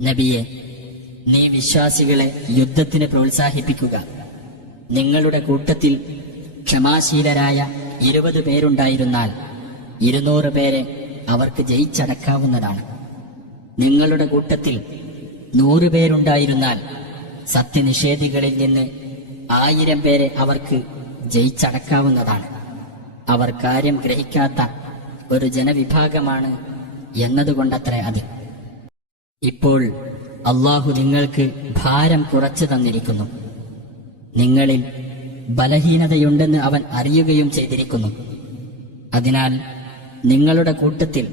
നബിയെ, നീ വിശ്വാസികളെ യുദ്ധത്തിന് പ്രോത്സാഹിപ്പിക്കുക. നിങ്ങളുടെ കൂട്ടത്തിൽ ക്ഷമാശീലരായ 20 പേരുണ്ടായിരുന്നാൽ 200 പേരെ അവർക്ക് ജയിച്ചടക്കാവുന്നതാണ്. നിങ്ങളുടെ കൂട്ടത്തിൽ 100 പേരുണ്ടായിരുന്നാൽ സത്യനിഷേധികളിൽ നിന്ന് 1000 പേരെ അവർക്ക് ജയിച്ചടക്കാവുന്നതാണ്. അവർ കാര്യം ഗ്രഹിക്കാത്ത ഒരു ജനവിഭാഗമാണ് എന്നതുകൊണ്ടത്രേ അത്. ഇപ്പോൾ അള്ളാഹു നിങ്ങൾക്ക് ഭാരം കുറച്ചു തന്നിരിക്കുന്നു. നിങ്ങളിൽ ബലഹീനതയുണ്ടെന്ന് അവൻ അറിയുകയും ചെയ്തിരിക്കുന്നു. അതിനാൽ നിങ്ങളുടെ കൂട്ടത്തിൽ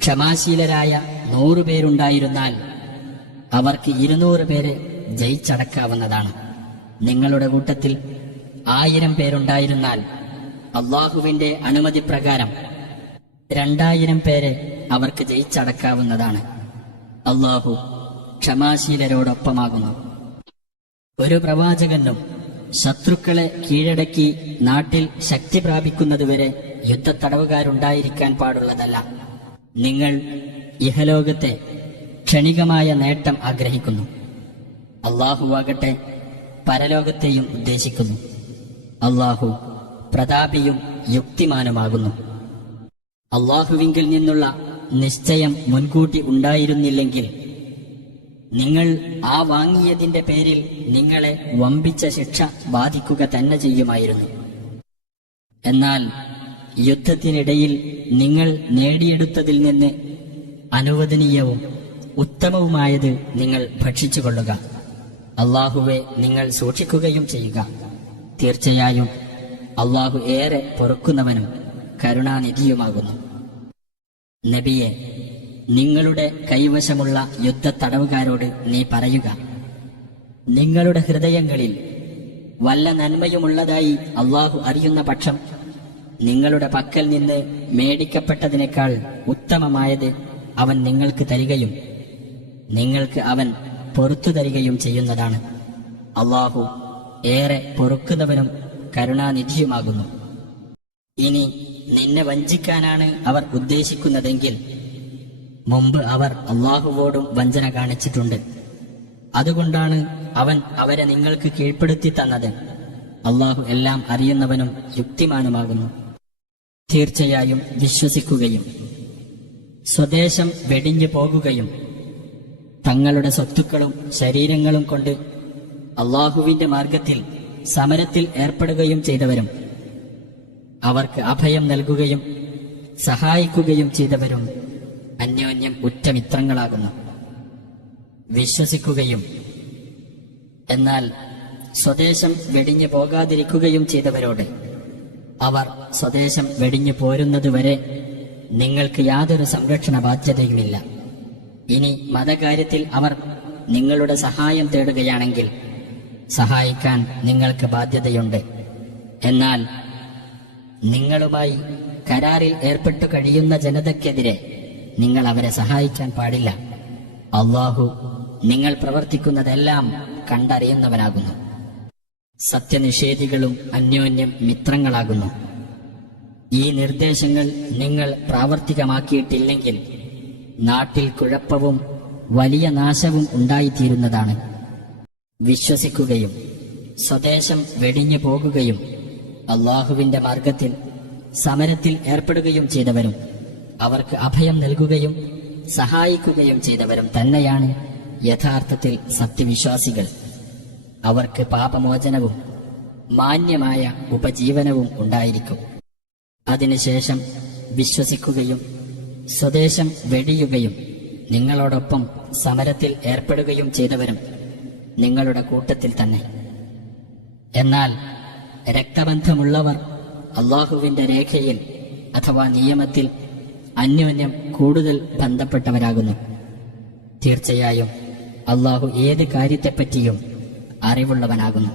ക്ഷമാശീലരായ 100 പേരുണ്ടായിരുന്നാൽ അവർക്ക് 200 പേരെ ജയിച്ചടക്കാവുന്നതാണ്. നിങ്ങളുടെ കൂട്ടത്തിൽ 1000 പേരുണ്ടായിരുന്നാൽ അള്ളാഹുവിന്റെ അനുമതി പ്രകാരം 2000 പേരെ അവർക്ക് ജയിച്ചടക്കാവുന്നതാണ്. അള്ളാഹു ക്ഷമാശീലരോടൊപ്പമാകുന്നു. ഒരു പ്രവാചകനും ശത്രുക്കളെ കീഴടക്കി നാട്ടിൽ ശക്തി പ്രാപിക്കുന്നതുവരെ യുദ്ധത്തടവുകാരുണ്ടായിരിക്കാൻ പാടുള്ളതല്ല. നിങ്ങൾ ഇഹലോകത്തെ ക്ഷണികമായ നേട്ടം ആഗ്രഹിക്കുന്നു. അള്ളാഹുവാകട്ടെ പരലോകത്തെയും ഉദ്ദേശിക്കുന്നു. അള്ളാഹു പ്രതാപിയും യുക്തിമാനുമാകുന്നു. അള്ളാഹുവിങ്കിൽ നിന്നുള്ള നിശ്ചയം മുൻകൂട്ടി ഉണ്ടായിരുന്നില്ലെങ്കിൽ നിങ്ങൾ ആ വാങ്ങിയതിന്റെ പേരിൽ നിങ്ങളെ വമ്പിച്ച ശിക്ഷ ബാധിക്കുക തന്നെ ചെയ്യുമായിരുന്നു. എന്നാൽ യുദ്ധത്തിനിടയിൽ നിങ്ങൾ നേടിയെടുത്തതിൽ നിന്ന് അനുവദനീയവും ഉത്തമവുമായത് നിങ്ങൾ ഭക്ഷിച്ചുകൊള്ളുക. അള്ളാഹുവെ നിങ്ങൾ സൂക്ഷിക്കുകയും ചെയ്യുക. തീർച്ചയായും അള്ളാഹു ഏറെ പൊറുക്കുന്നവനും കരുണാനിധിയുമാകുന്നു. നബിയെ, നിങ്ങളുടെ കൈവശമുള്ള യുദ്ധത്തടവുകാരോട് നീ പറയുക, നിങ്ങളുടെ ഹൃദയങ്ങളിൽ വല്ല നന്മയുമുള്ളതായി അള്ളാഹു അറിയുന്ന പക്ഷം നിങ്ങളുടെ പക്കൽ നിന്ന് മേടിക്കപ്പെട്ടതിനേക്കാൾ ഉത്തമമായത് അവൻ നിങ്ങൾക്ക് തരികയും നിങ്ങൾക്ക് അവൻ പൊറത്തു തരികയും ചെയ്യുന്നതാണ്. അള്ളാഹു ഏറെ പൊറുക്കുന്നവനും കരുണാനിധിയുമാകുന്നു. ഇനി നിന്നെ വഞ്ചിക്കാനാണ് അവർ ഉദ്ദേശിക്കുന്നതെങ്കിൽ മുമ്പ് അവർ അള്ളാഹുവോടും വഞ്ചന കാണിച്ചിട്ടുണ്ട്. അതുകൊണ്ടാണ് അവൻ അവരെ നിങ്ങൾക്ക് കീഴ്പ്പെടുത്തി തന്നത്. അള്ളാഹു എല്ലാം അറിയുന്നവനും യുക്തിമാനുമാകുന്നു. തീർച്ചയായും വിശ്വസിക്കുകയും സ്വദേശം വെടിഞ്ഞു പോകുകയും തങ്ങളുടെ സ്വത്തുക്കളും ശരീരങ്ങളും കൊണ്ട് അള്ളാഹുവിന്റെ മാർഗത്തിൽ സമരത്തിൽ ഏർപ്പെടുകയും ചെയ്തവരും അവർക്ക് അഭയം നൽകുകയും സഹായിക്കുകയും ചെയ്തവരും അന്യോന്യം ഉറ്റമിത്രങ്ങളാകുന്നു. വിശ്വസിക്കുകയും എന്നാൽ സ്വദേശം വെടിഞ്ഞു പോകാതിരിക്കുകയും ചെയ്തവരോട് അവർ സ്വദേശം വെടിഞ്ഞു പോരുന്നതുവരെ നിങ്ങൾക്ക് യാതൊരു സംരക്ഷണ ബാധ്യതയുമില്ല. ഇനി മതകാര്യത്തിൽ അവർ നിങ്ങളുടെ സഹായം തേടുകയാണെങ്കിൽ സഹായിക്കാൻ നിങ്ങൾക്ക് ബാധ്യതയുണ്ട്. എന്നാൽ നിങ്ങളുമായി കരാറിൽ ഏർപ്പെട്ടു കഴിയുന്ന ജനതയ്ക്കെതിരെ നിങ്ങൾ അവരെ സഹായിക്കാൻ പാടില്ല. അള്ളാഹു നിങ്ങൾ പ്രവർത്തിക്കുന്നതെല്ലാം കണ്ടറിയുന്നവനാകുന്നു. സത്യനിഷേധികളും അന്യോന്യം മിത്രങ്ങളാകുന്നു. ഈ നിർദ്ദേശങ്ങൾ നിങ്ങൾ പ്രാവർത്തികമാക്കിയിട്ടില്ലെങ്കിൽ നാട്ടിൽ കുഴപ്പവും വലിയ നാശവും ഉണ്ടായിത്തീരുന്നതാണ്. വിശ്വസിക്കുകയും സ്വദേശം വെടിഞ്ഞു പോകുകയും അള്ളാഹുവിന്റെ മാർഗത്തിൽ സമരത്തിൽ ഏർപ്പെടുകയും ചെയ്തവരും അവർക്ക് അഭയം നൽകുകയും സഹായിക്കുകയും ചെയ്തവരും തന്നെയാണ് യഥാർത്ഥത്തിൽ സത്യവിശ്വാസികൾ. അവർക്ക് പാപമോചനവും മാന്യമായ ഉപജീവനവും ഉണ്ടായിരിക്കും. അതിനുശേഷം വിശ്വസിക്കുകയും സ്വദേശം വെടിയുകയും നിങ്ങളോടൊപ്പം സമരത്തിൽ ഏർപ്പെടുകയും ചെയ്തവരും നിങ്ങളുടെ കൂട്ടത്തിൽ തന്നെ. എന്നാൽ രക്തബന്ധമുള്ളവർ അള്ളാഹുവിന്റെ രേഖയിൽ അഥവാ നിയമത്തിൽ അന്യോന്യം കൂടുതൽ ബന്ധപ്പെട്ടവരാകുന്നു. തീർച്ചയായും അള്ളാഹു ഏത് കാര്യത്തെപ്പറ്റിയും അറിവുള്ളവനാകുന്നു.